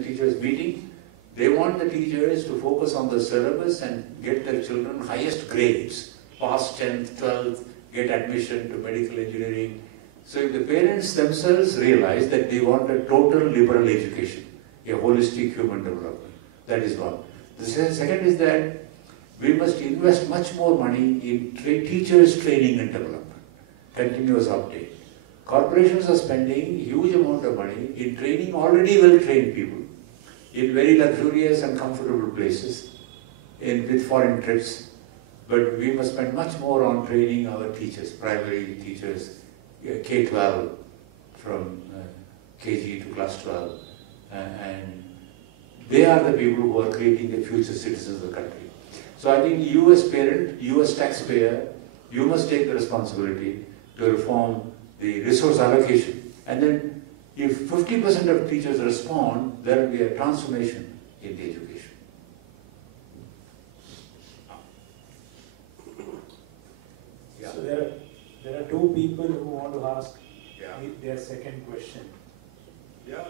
teachers meeting. They want the teachers to focus on the syllabus and get their children highest grades, pass 10th, 12th, get admission to medical engineering. So if the parents themselves realize that they want a total liberal education, a holistic human development, that is one. The second is that we must invest much more money in teachers' training and development, continuous update. Corporations are spending huge amount of money in training already well-trained people in very luxurious and comfortable places, with foreign trips. But we must spend much more on training our teachers, primary teachers, K-12 from KG to class 12, and they are the people who are creating the future citizens of the country. So I think you as parent, you as taxpayer, you must take the responsibility to reform the resource allocation. And then if 50% of teachers respond, there will be a transformation in the education. Yeah. So there are two people who want to ask their second question. Yeah.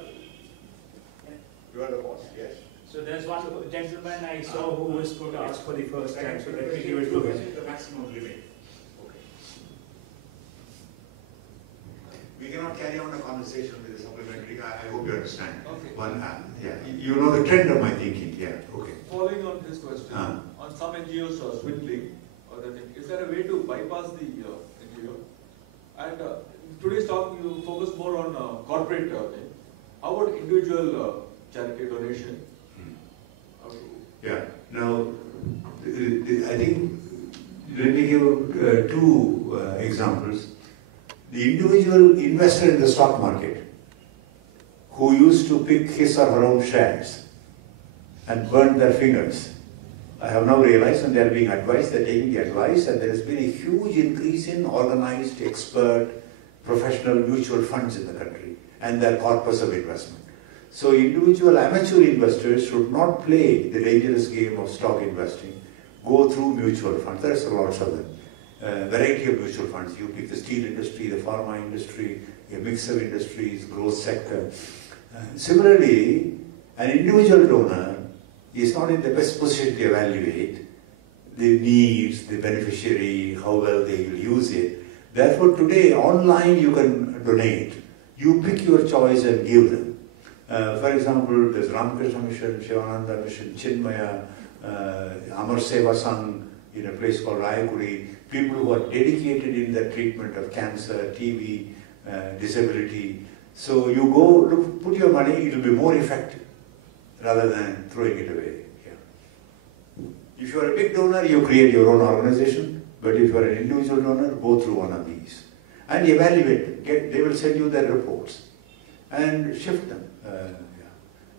You are the boss, yes. So there's one gentleman I saw who was going to ask for the first time, so let me give it to him. The maximum limit. Okay. We cannot carry on the conversation with the supplementary. I hope you understand. Okay. One, you know the trend of my thinking. Yeah. Okay. Following on his question, on some NGOs swindling or the thing, is there a way to bypass the NGO? And today's talk, you focus more on corporate thing. How about individual charity donation? Okay. Yeah. Now, I think let me give two examples. The individual investor in the stock market who used to pick his or her own shares and burn their fingers, I have now realized, and they are being advised, they are taking the advice, and there has been a huge increase in organized, expert, professional mutual funds in the country and their corpus of investment. So individual amateur investors should not play the dangerous game of stock investing, go through mutual funds. There are lots of them. Variety of mutual funds. You pick the steel industry, the pharma industry, a mix of industries, growth sector. Similarly, an individual donor is not in the best position to evaluate the needs, the beneficiary, how well they will use it. Therefore, today, online you can donate. You pick your choice and give them. For example, there's Ramakrishna Mission, Shivananda Mission, Chinmaya, Amar Seva Sangh in a place called Rayaguri. People who are dedicated in the treatment of cancer, TB, disability. So you go, put your money, it will be more effective rather than throwing it away. Yeah. If you are a big donor, you create your own organization. But if you are an individual donor, go through one of these. And evaluate them. They will send you their reports. And shift them.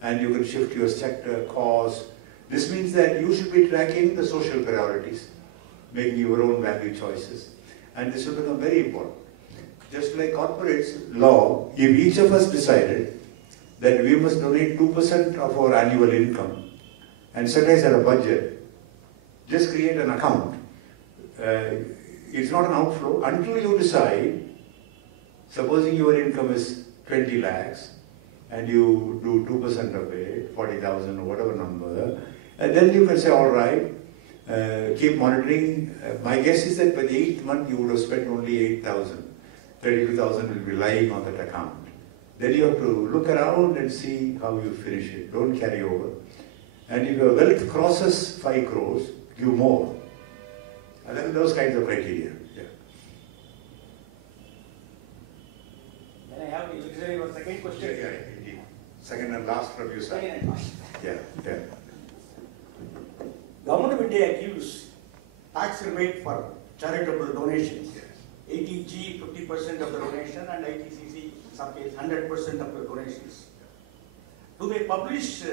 And you can shift your sector, cause. This means that you should be tracking the social priorities, making your own value choices. And this will become very important. Just like corporates law, if each of us decided that we must donate 2% of our annual income and set aside a budget, just create an account. It's not an outflow until you decide, supposing your income is 20 lakhs and you do 2% of it, 40,000 or whatever number, and then you can say, all right, keep monitoring. My guess is that by the 8th month you would have spent only 8,000. 32,000 will be lying on that account. Then you have to look around and see how you finish it. Don't carry over. And if your wealth crosses 5 crores, give more. And then those kinds of criteria. Yeah. Can I have your second question? Yeah, indeed. Second and last from you, sir. Second and last. Yeah. Government of India gives tax rebate for charitable donations. Yes. 80G, 50% of the donation, and ITCC, some case 100% of the donations. Do they publish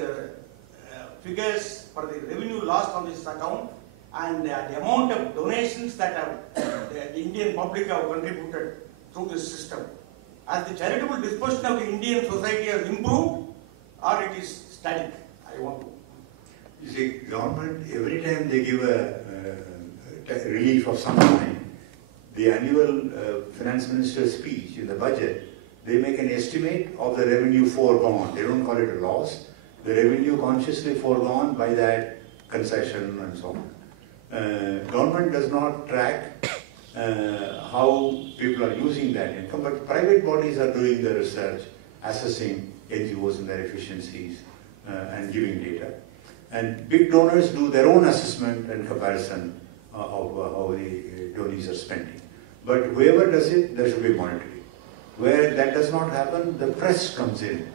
figures for the revenue lost on this account and the amount of donations that the Indian public have contributed through this system? Has the charitable disposition of the Indian society has improved, or it is static? I want to. You see, government, every time they give a relief of some kind, the annual finance minister's speech in the budget, they make an estimate of the revenue foregone. They don't call it a loss. The revenue consciously foregone by that concession and so on. Government does not track how people are using that income, but private bodies are doing the research, assessing NGOs and their efficiencies and giving data. And big donors do their own assessment and comparison of how the donors are spending. But whoever does it, there should be monitoring. Where that does not happen, the press comes in.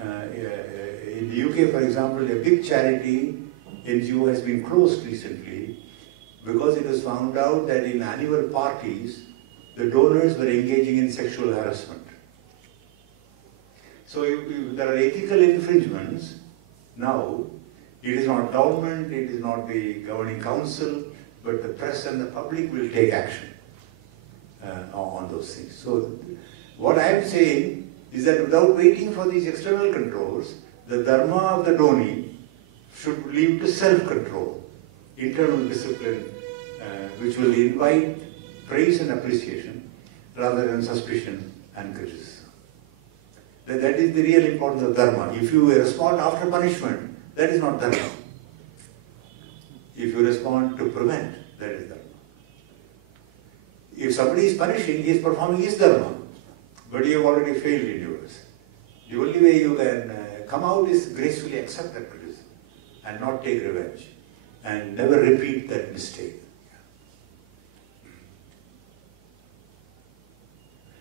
In the UK, for example, a big charity NGO has been closed recently because it was found out that in annual parties, the donors were engaging in sexual harassment. So if there are ethical infringements, now it is not government, it is not the governing council, but the press and the public will take action on those things. So what I am saying is that without waiting for these external controls, the dharma of the donee should lead to self-control, internal discipline, which will invite praise and appreciation rather than suspicion and criticism. That is the real importance of dharma. If you respond after punishment, that is not dharma. If you respond to prevent, that is dharma. If somebody is punishing, he is performing his dharma, but you have already failed in yours. The only way you can come out is gracefully accept that criticism and not take revenge and never repeat that mistake.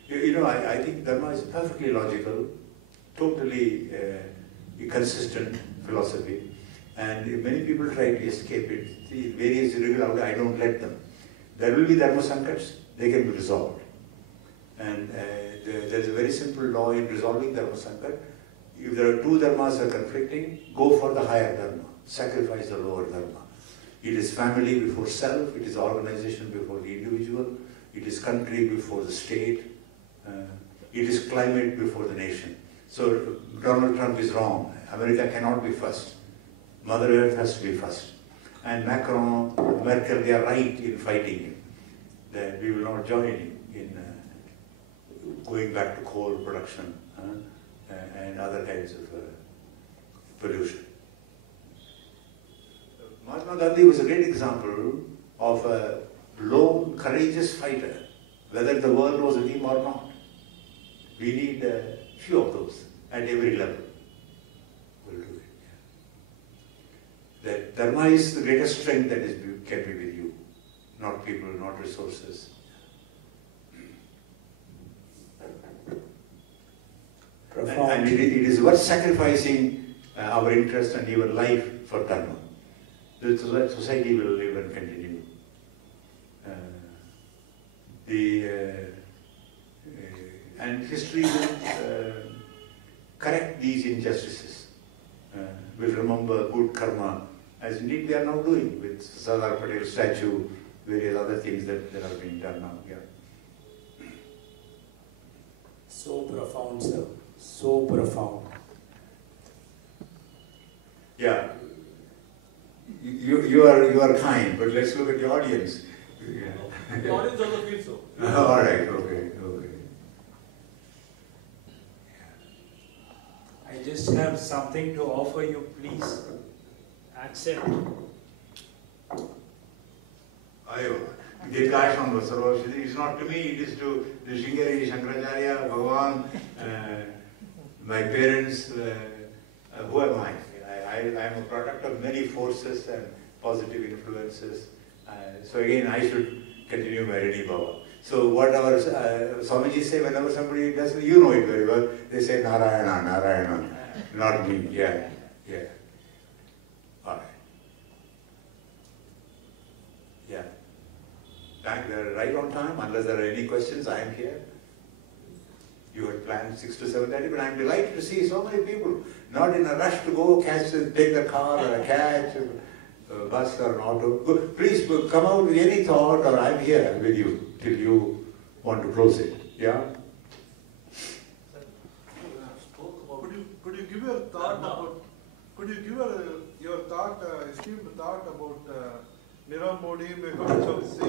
I think Dharma is perfectly logical, totally consistent philosophy, and many people try to escape it. See, various irregular, I don't let them. There will be Dharma Sankats, they can be resolved. And there is a very simple law in resolving Dharma Sankat. If there are two dharmas are conflicting, go for the higher dharma, sacrifice the lower dharma. It is family before self, it is organization before the individual, it is country before the state, it is climate before the nation. So Donald Trump is wrong. America cannot be first. Mother Earth has to be first. And Macron, Merkel, they are right in fighting him. That we will not join him in going back to coal production and other kinds of pollution. Mahatma Gandhi was a great example of a lone, courageous fighter, whether the world was with him or not. We need a few of those at every level. We'll do it. Yeah. That dharma is the greatest strength that can be with you, not people, not resources. And it is worth sacrificing our interest and even life for dharma. The society will live and continue. And history will correct these injustices. We'll remember good karma, as indeed we are now doing with Sardar Patel statue, various other things that are being done now. Yeah. So profound, sir. So profound. Yeah. You are kind, but let's look at the audience. Yeah. The audience also feels so. All right. Okay. I just have something to offer you. Please accept. It's not to me, it is to the Shingari, Shankaracharya, Bhagavan, my parents. Who am I? I am a product of many forces and positive influences. So again, I should continue my Redi Baba. So what our Swamiji say whenever somebody does, you know it very well, they say Narayana, Narayana, not me. Yeah. All right. Yeah. Thank you. Right on time. Unless there are any questions, I am here. You had planned 6 to 7:30, but I am delighted to see so many people. Not in a rush to go take the car or a catch, a bus or an auto. Please come out with any thought, or I am here with you till you want to close it. Yeah. Could you give your thought about? Could you give your thought, esteemed thought about Nirav Modi, because of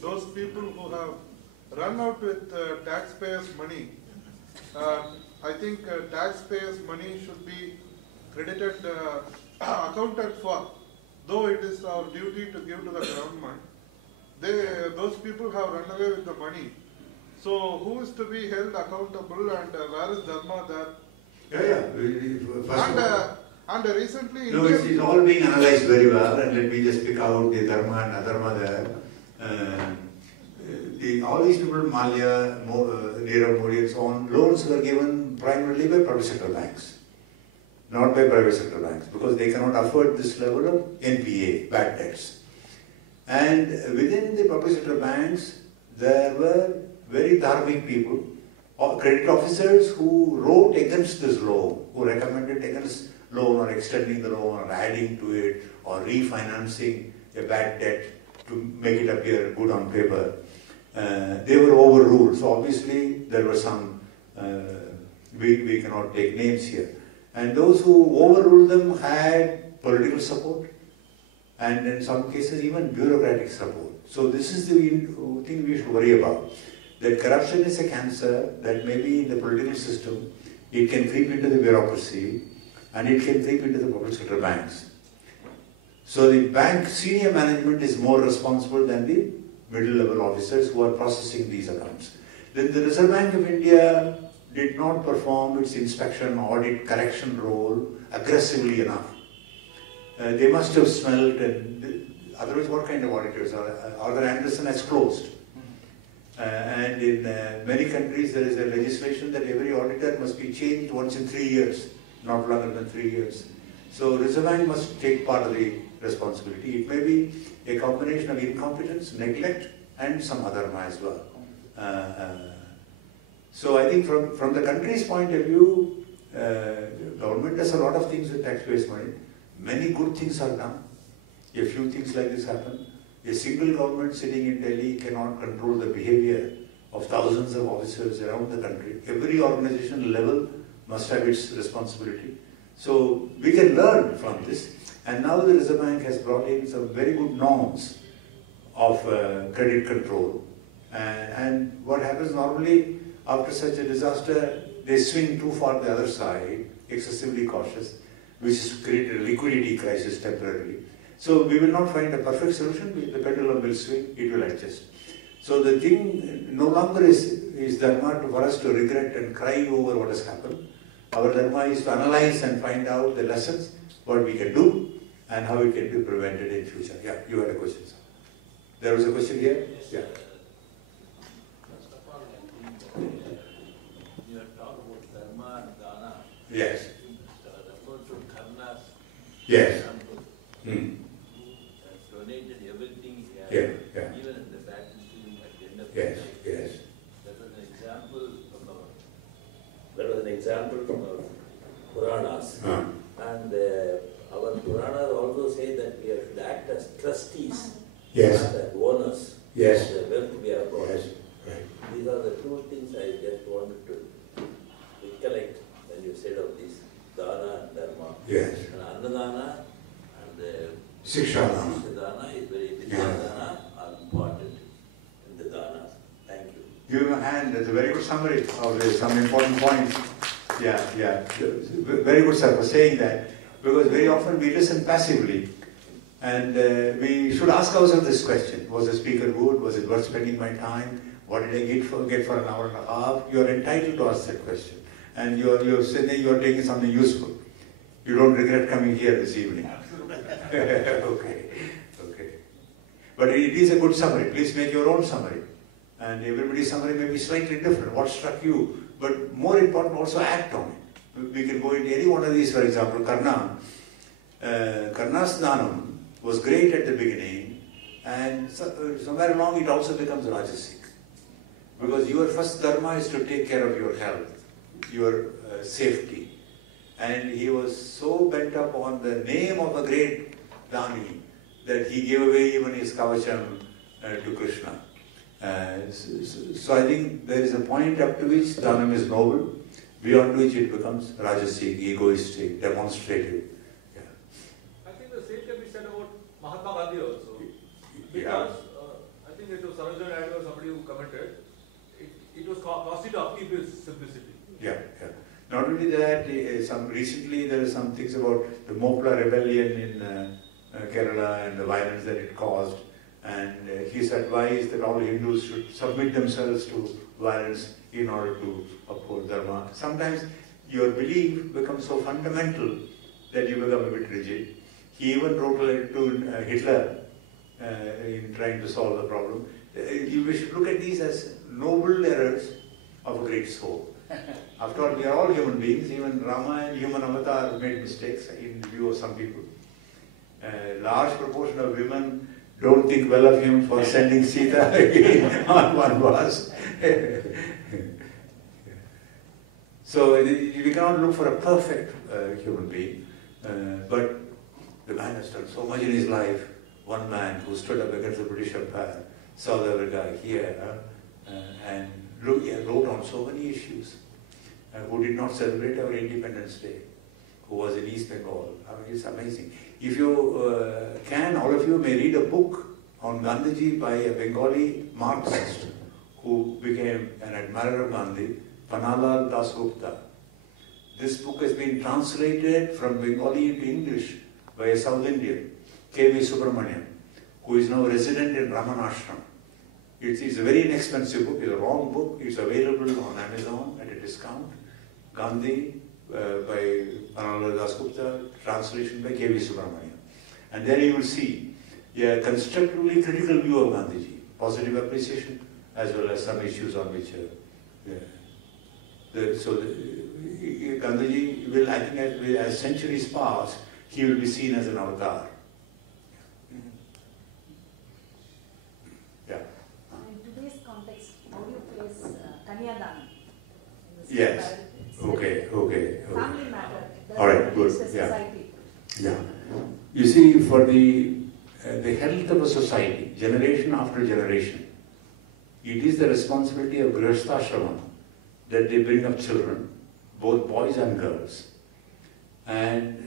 those people who have run out with taxpayers' money? I think taxpayers' money should be credited, accounted for, though it is our duty to give to the government, those people have run away with the money. So who is to be held accountable, and where is Dharma there? And recently... No, it's all being analyzed very well, and let me just pick out the Dharma and Adharma there. All these people, Malia, Nirav Modi and so on, loans were given primarily by public sector banks, not by private sector banks, because they cannot afford this level of NPA, bad debts. And within the public sector banks, there were very dharmic people, credit officers who wrote against this loan, who recommended against loan or extending the loan or adding to it or refinancing a bad debt to make it appear good on paper. They were overruled. So obviously there were some, we cannot take names here. And those who overruled them had political support and in some cases even bureaucratic support. So this is the thing we should worry about. That corruption is a cancer that may be in the political system, it can creep into the bureaucracy and it can creep into the public sector banks. So the bank senior management is more responsible than the middle level officers who are processing these accounts. Then the Reserve Bank of India did not perform its inspection, audit, correction role aggressively enough. They must have smelled, and otherwise what kind of auditors? Arthur Andersen has closed. And in many countries there is a legislation that every auditor must be changed once in 3 years, not longer than 3 years. So Reserve Bank must take part of the responsibility. It may be a combination of incompetence, neglect, and some adharma as well. So I think from the country's point of view, government does a lot of things with taxpayers' money. Many good things are done. A few things like this happen. A single government sitting in Delhi cannot control the behavior of thousands of officers around the country. Every organization level must have its responsibility. So we can learn from this. And now the Reserve Bank has brought in some very good norms of credit control. And what happens normally after such a disaster, they swing too far the other side, excessively cautious, which is to create a liquidity crisis temporarily. So we will not find a perfect solution. The pendulum will swing, it will adjust. So the thing no longer is Dharma for us to regret and cry over what has happened. Our Dharma is to analyze and find out the lessons, what we can do, and how it can be prevented in future. Yeah, you had a question, sir. There was a question here? Yes, yeah. First of all, I think you have talked about Dharma and Dāna. Yes. Refer to Karna's Yes. example. Hmm. Has donated everything he had, Yeah. even in the battlefield at the end of Yes, the night. yes. That was an example from our Puranas. And our Puranas also say that we should act as trustees, Yes. not as owners. Yes. The wealth we have got. Yes. Right. These are the two things I just wanted to recollect when you said of this Dāna and Dharma. Yes. And Annadana and Sikshana. Dāna is very Yeah. Dāna are important in the Dānas. Thank you. Give him a hand. That's a very good summary of some important points. Yeah. Very good, sir, for saying that. Because very often we listen passively. And we should ask ourselves this question. Was the speaker good? Was it worth spending my time? What did I get for an hour and a half? You are entitled to ask that question. And you're sitting, you're taking something useful. You don't regret coming here this evening. Okay. But it is a good summary. Please make your own summary. And everybody's summary may be slightly different. What struck you? But more important, also act on it. We can go into any one of these, for example, Karna. Karna's Dhanam was great at the beginning, and somewhere along it also becomes Rajasic. Because your first dharma is to take care of your health, your safety. And he was so bent up on the name of a great Dani that he gave away even his kavacham to Krishna. So I think there is a point up to which Dhanam is noble, beyond which it becomes Rajasic, egoistic, demonstrative. Yeah. I think the same can be said about Mahatma Gandhi also. Because I think it was Sarojini Naidu or somebody who commented, it was costly to upkeep his simplicity. Yeah. Not only that, recently there are some things about the Mopla rebellion in Kerala and the violence that it caused, and his advice that all Hindus should submit themselves to violence in order to uphold Dharma. Sometimes your belief becomes so fundamental that you become a bit rigid. He even wrote a letter to Hitler in trying to solve the problem. We should look at these as noble errors of a great soul. After all, we are all human beings. Even Rama and human avatar made mistakes in view of some people. A large proportion of women don't think well of him for sending Sita again on one bus. So we cannot look for a perfect human being, but the man has done so much in his life. One man who stood up against the British Empire, saw the other guy here, and wrote on so many issues, who did not celebrate our Independence Day, who was in East Bengal. I mean, it's amazing. If you can, all of you may read a book on Gandhiji by a Bengali Marxist who became an admirer of Gandhi, Panalal Dasgupta. This book has been translated from Bengali into English by a South Indian, K.V. Subramanian, who is now resident in Ramanashram. It's a very inexpensive book, it's a long book, it's available on Amazon at a discount. Gandhi by Panalal Dasgupta, translation by K.V. Subramanian. And there you will see a constructively critical view of Gandhiji, positive appreciation, as well as some issues on which Gandhiji will, I think, as centuries pass, he will be seen as an avatar. Yeah. In today's context, how do you place Kanyadana? Yes. Okay. Family matter. All right. Good. Yeah. Society. Yeah. You see, for the health of a society, generation after generation, it is the responsibility of Grihasthashrama that they bring up children, both boys and girls. And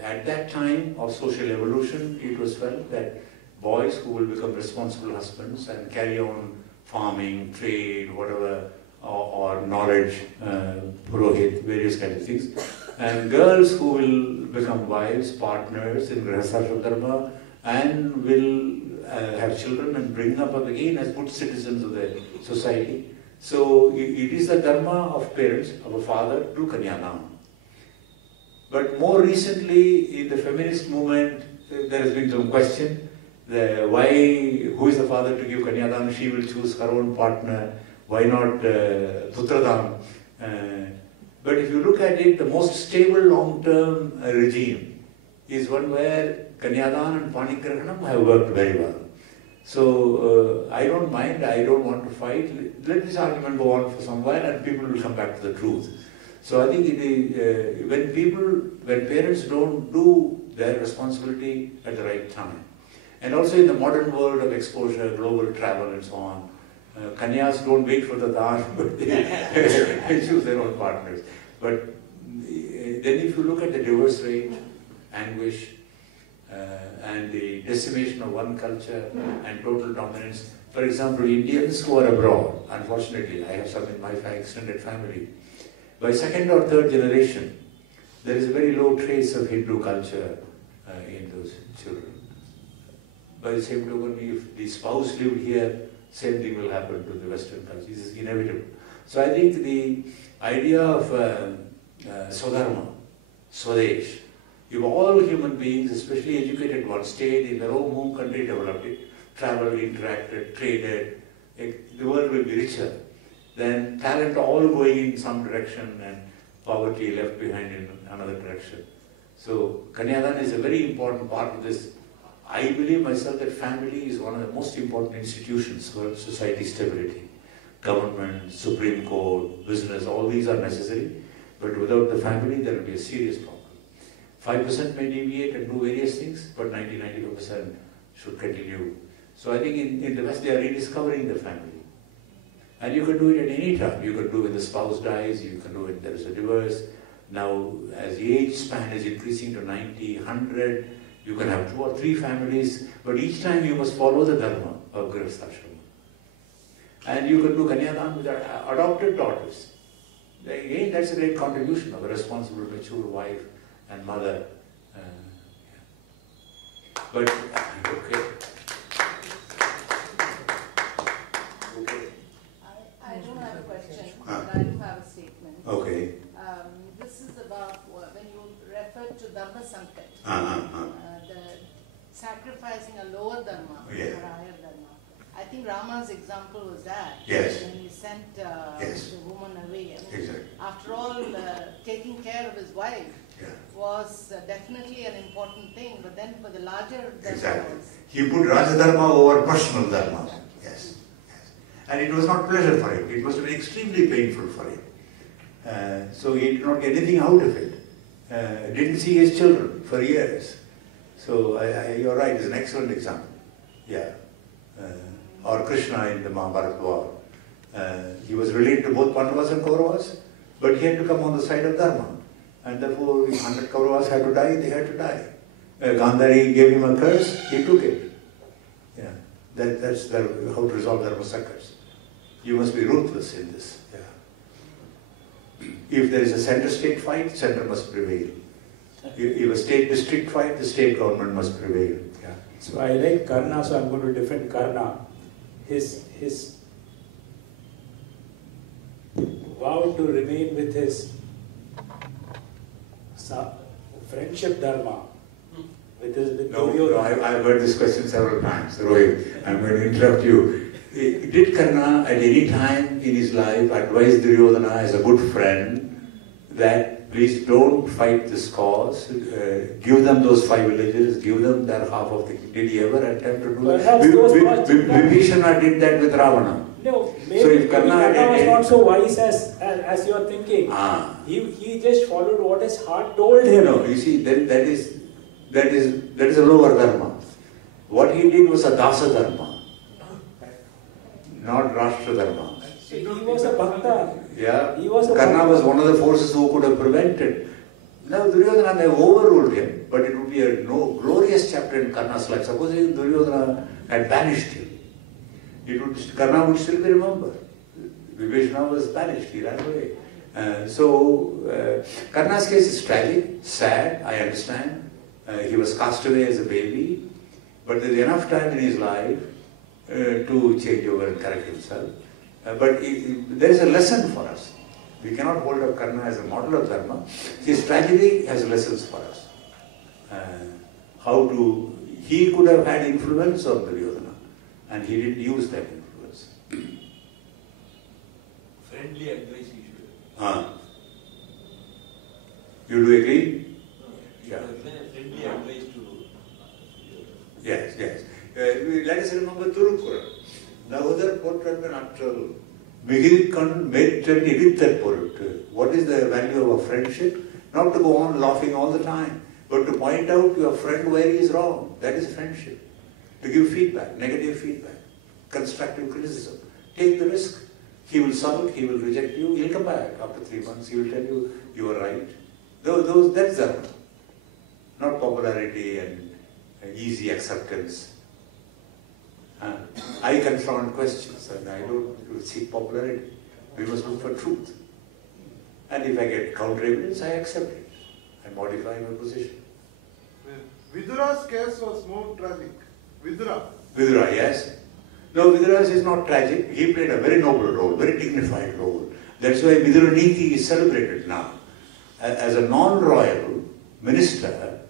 at that time of social evolution, it was felt that boys who will become responsible husbands and carry on farming, trade, whatever, or knowledge, purohit, various kinds of things, and girls who will become wives, partners in Grihastha Dharma, and will have children and bring up again as good citizens of the society. So it is the dharma of parents, of a father, to Kanyadanam. But more recently, in the feminist movement, there has been some question, who is the father to give Kanyadanam? She will choose her own partner. Why not Putradam? But if you look at it, the most stable long-term regime is one where Kanyadan and Panigrahanam have worked very well. So I don't mind, I don't want to fight. Let this argument go on for some while and people will come back to the truth. So I think when parents don't do their responsibility at the right time, and also in the modern world of exposure, global travel and so on, Kanyas don't wait for the Dāna, but they choose their own partners. But then if you look at the diverse range, anguish, and the decimation of one culture and total dominance. For example, Indians who are abroad, unfortunately, I have some in my extended family, by second or third generation, there is a very low trace of Hindu culture in those children. By the same token, if the spouse lived here, same thing will happen to the Western culture. This is inevitable. So I think the idea of Swadharma, Swadesh, if all human beings, especially educated ones, stayed in their own home country, developed it, traveled, interacted, traded, the world will be richer than talent all going in some direction and poverty left behind in another direction. So Kanyadan is a very important part of this. I believe myself that family is one of the most important institutions for society stability. Government, Supreme Court, business, all these are necessary, but without the family there will be a serious problem. 5% may deviate and do various things, but 90-95% should continue. So I think in the West they are rediscovering the family. And you can do it at any time. You can do it when the spouse dies, you can do it there is a divorce. Now as the age span is increasing to 90, 100, you can have 2 or 3 families, but each time you must follow the dharma of Grihastha. And you can do Kanyadan with adopted daughters. Again, that's a great contribution of a responsible, mature wife and mother. But, okay. I don't have a question, but I do have a statement. Okay. This is about when you refer to Dharma Sankat, the sacrificing a lower Dharma for a higher Dharma. I think Rama's example was that. Yes. When he sent the woman away. Exactly. After all, taking care of his wife was definitely an important thing, but then for the larger Dharma. Exactly. He put Rajadharma over personal Dharma. Yes. And it was not pleasure for him. It was extremely painful for him. So he did not get anything out of it. Didn't see his children for years. So you're right, it's an excellent example. Yeah. Or Krishna in the Mahabharata war. He was related to both Pandavas and Kauravas, but he had to come on the side of Dharma. And therefore, 100 Kauravas had to die, they had to die. Gandhari gave him a curse, he took it. Yeah. That's how to resolve Dharma Sankars. You must be ruthless in this. Yeah. If there is a center-state fight, center must prevail. If a state-district fight, the state government must prevail. Yeah. So I like Karna, so I'm going to defend Karna. His vow to remain with his friendship dharma, with Duryodhana. I've heard this question several times. Rohit, I'm going to interrupt you. Did Karna at any time in his life advise Duryodhana as a good friend that please don't fight this cause, give them those 5 villages, give them their half of the... Did he ever attempt to do that? Vibhishana did that with Ravana. No, maybe so if Karna was not so wise as you are thinking. He just followed what his heart told him. No, you see, then that is a lower dharma. What he did was a dasa dharma, not rashtra dharma. So he was a bhakta. Yeah, he was Karna was one of the forces who could have prevented. Now Duryodhana may have overruled him, but it would be a glorious chapter in Karna's life. Supposing Duryodhana had banished him, Karna would still be remembered. Vibhishana was banished, he ran away. Karna's case is tragic, sad, I understand. He was cast away as a baby, but there is enough time in his life to change over and correct himself. But there is a lesson for us. We cannot hold up Karna as a model of Dharma. His tragedy has lessons for us. He could have had influence on Duryodhana, and he didn't use that influence. Friendly advice he should. You do agree? Yeah. Friendly advice to. Yes. Let us remember Thirukkural. Nahudar potran atral. Migirikkan meritran irittar poruttu. What is the value of a friendship? Not to go on laughing all the time, but to point out to your friend where he is wrong. That is friendship. To give feedback, negative feedback, constructive criticism. Take the risk. He will sulk, he will reject you, he'll come back after 3 months, he will tell you, you are right. That's Dharma. Not popularity and easy acceptance. I confront questions and I don't seek popularity. We must look for truth. And if I get counter evidence, I accept it. I modify my position. Vidura's case was more tragic. Vidura, yes. No, Vidura's is not tragic. He played a very noble role, very dignified role. That's why Vidura Niti is celebrated now. As a non-royal minister,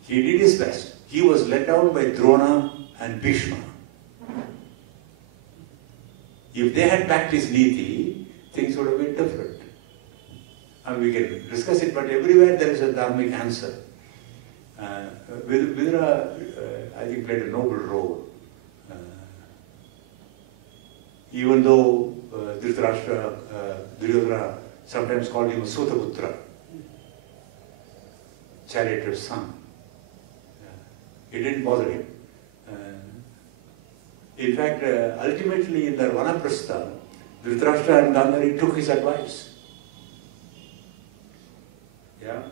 he did his best. He was let down by Drona and Bhishma. If they had backed his Niti, things would have been different. And we can discuss it, but everywhere there is a dharmic answer. Vidura, I think, played a noble role. Even though Duryodhana sometimes called him a Sutaputra, charioteer's son. It didn't bother him. In fact, ultimately in their Vanaprastha, Dhritarashtra and Gandhari took his advice. Yeah.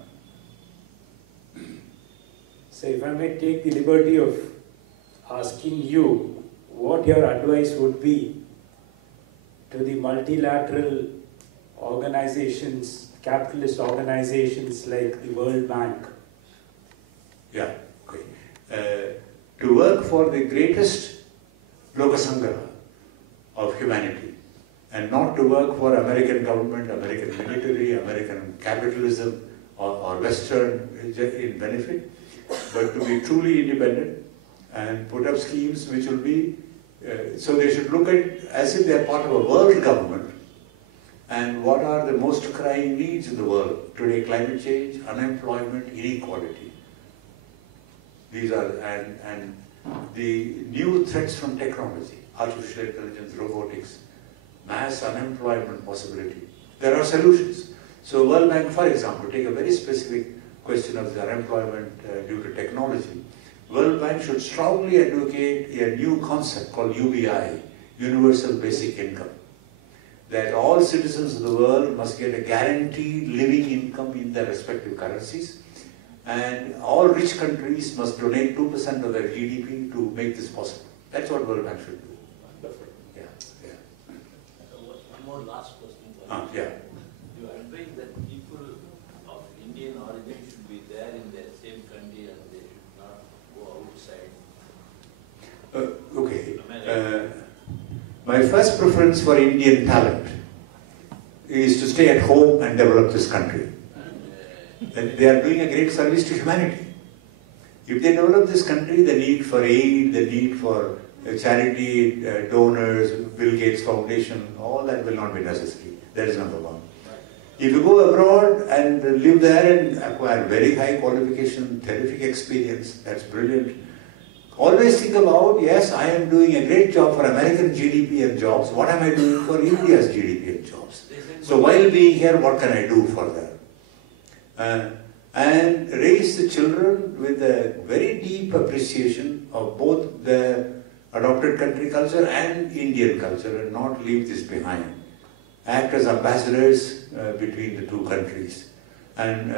So if I may take the liberty of asking you what your advice would be to the multilateral organizations, capitalist organizations like the World Bank. Yeah, okay. To work for the greatest Lokasangha of humanity, and not to work for American government, American military, American capitalism, or Western in benefit, but to be truly independent and put up schemes which will be, so they should look at as if they are part of a world government, and what are the most crying needs in the world today: climate change, unemployment, inequality. These are, and the new threats from technology, artificial intelligence, robotics, mass unemployment possibility. There are solutions. So World Bank, for example, take a very specific question of the unemployment due to technology. World Bank should strongly advocate a new concept called UBI, Universal Basic Income. That all citizens of the world must get a guaranteed living income in their respective currencies, and all rich countries must donate 2% of their GDP to make this possible. That's what World Bank should do. Wonderful. Yeah, yeah. So one more last question. Yeah. You advise that people of Indian origin should be there in their same country and they should not go outside. Okay. My first preference for Indian talent is to stay at home and develop this country. And they are doing a great service to humanity. If they develop this country, the need for aid, the need for charity, donors, Bill Gates Foundation, all that will not be necessary. That is number one. If you go abroad and live there and acquire very high qualification, terrific experience, that's brilliant. Always think about, yes, I am doing a great job for American GDP and jobs. What am I doing for India's GDP and jobs? So while being here, what can I do for them? And raise the children with a very deep appreciation of both the adopted country culture and Indian culture, and not leave this behind. Act as ambassadors between the two countries. And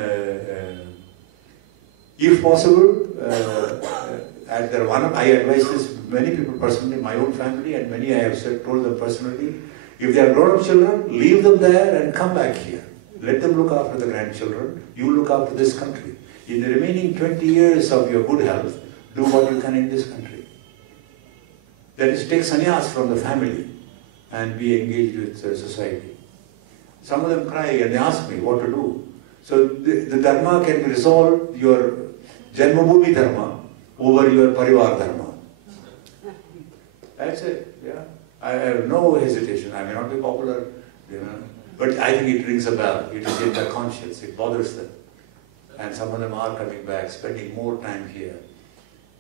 if possible, I advise this many people personally, my own family, and many I have told them personally, if they are grown-up children, leave them there and come back here. Let them look after the grandchildren. You look after this country. In the remaining 20 years of your good health, do what you can in this country. That is, take sannyas from the family and be engaged with society. Some of them cry and they ask me what to do. So the Dharma can resolve your Janmabhoomi Dharma over your Parivar Dharma. That's it, yeah. I have no hesitation. I may not be popular, but I think it rings a bell. It is in their conscience. It bothers them. And some of them are coming back, spending more time here.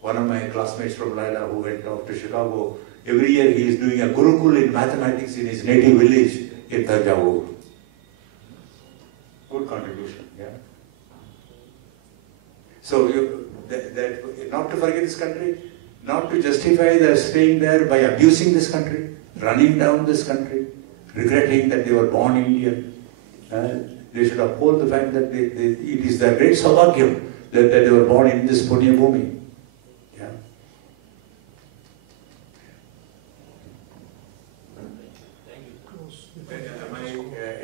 One of my classmates from Laila who went off to Chicago, every year he is doing a Gurukul in mathematics in his native village in Tattvāloka. Good contribution, yeah. So not to forget this country, not to justify their staying there by abusing this country, running down this country, regretting that they were born Indian. They should uphold the fact that it is their great saubhagyam that they were born in this Punya Bhumi. Yeah. Am I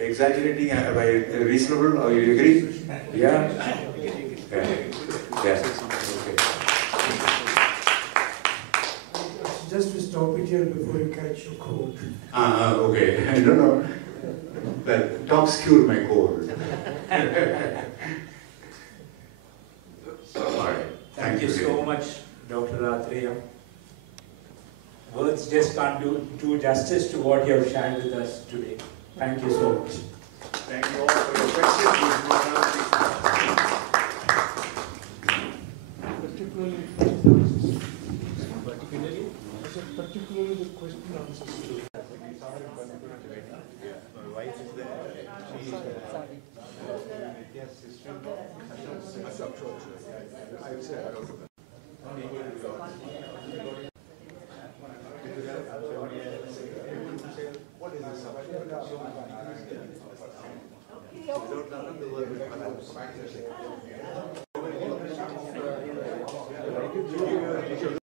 exaggerating? Am I reasonable? Or you agree? Yeah? Yeah. Okay. Just to stop it here before you catch your cold. Okay. I don't know. Well, talks cure my cold. All right. Thank you so much, Dr. Athreya. Words just can't do justice to what you have shared with us today. Thank you so much. Thank you all for your questions. Particularly the question answers. My wife is there. She is there. Yes, sister-in-law. I would say what is this?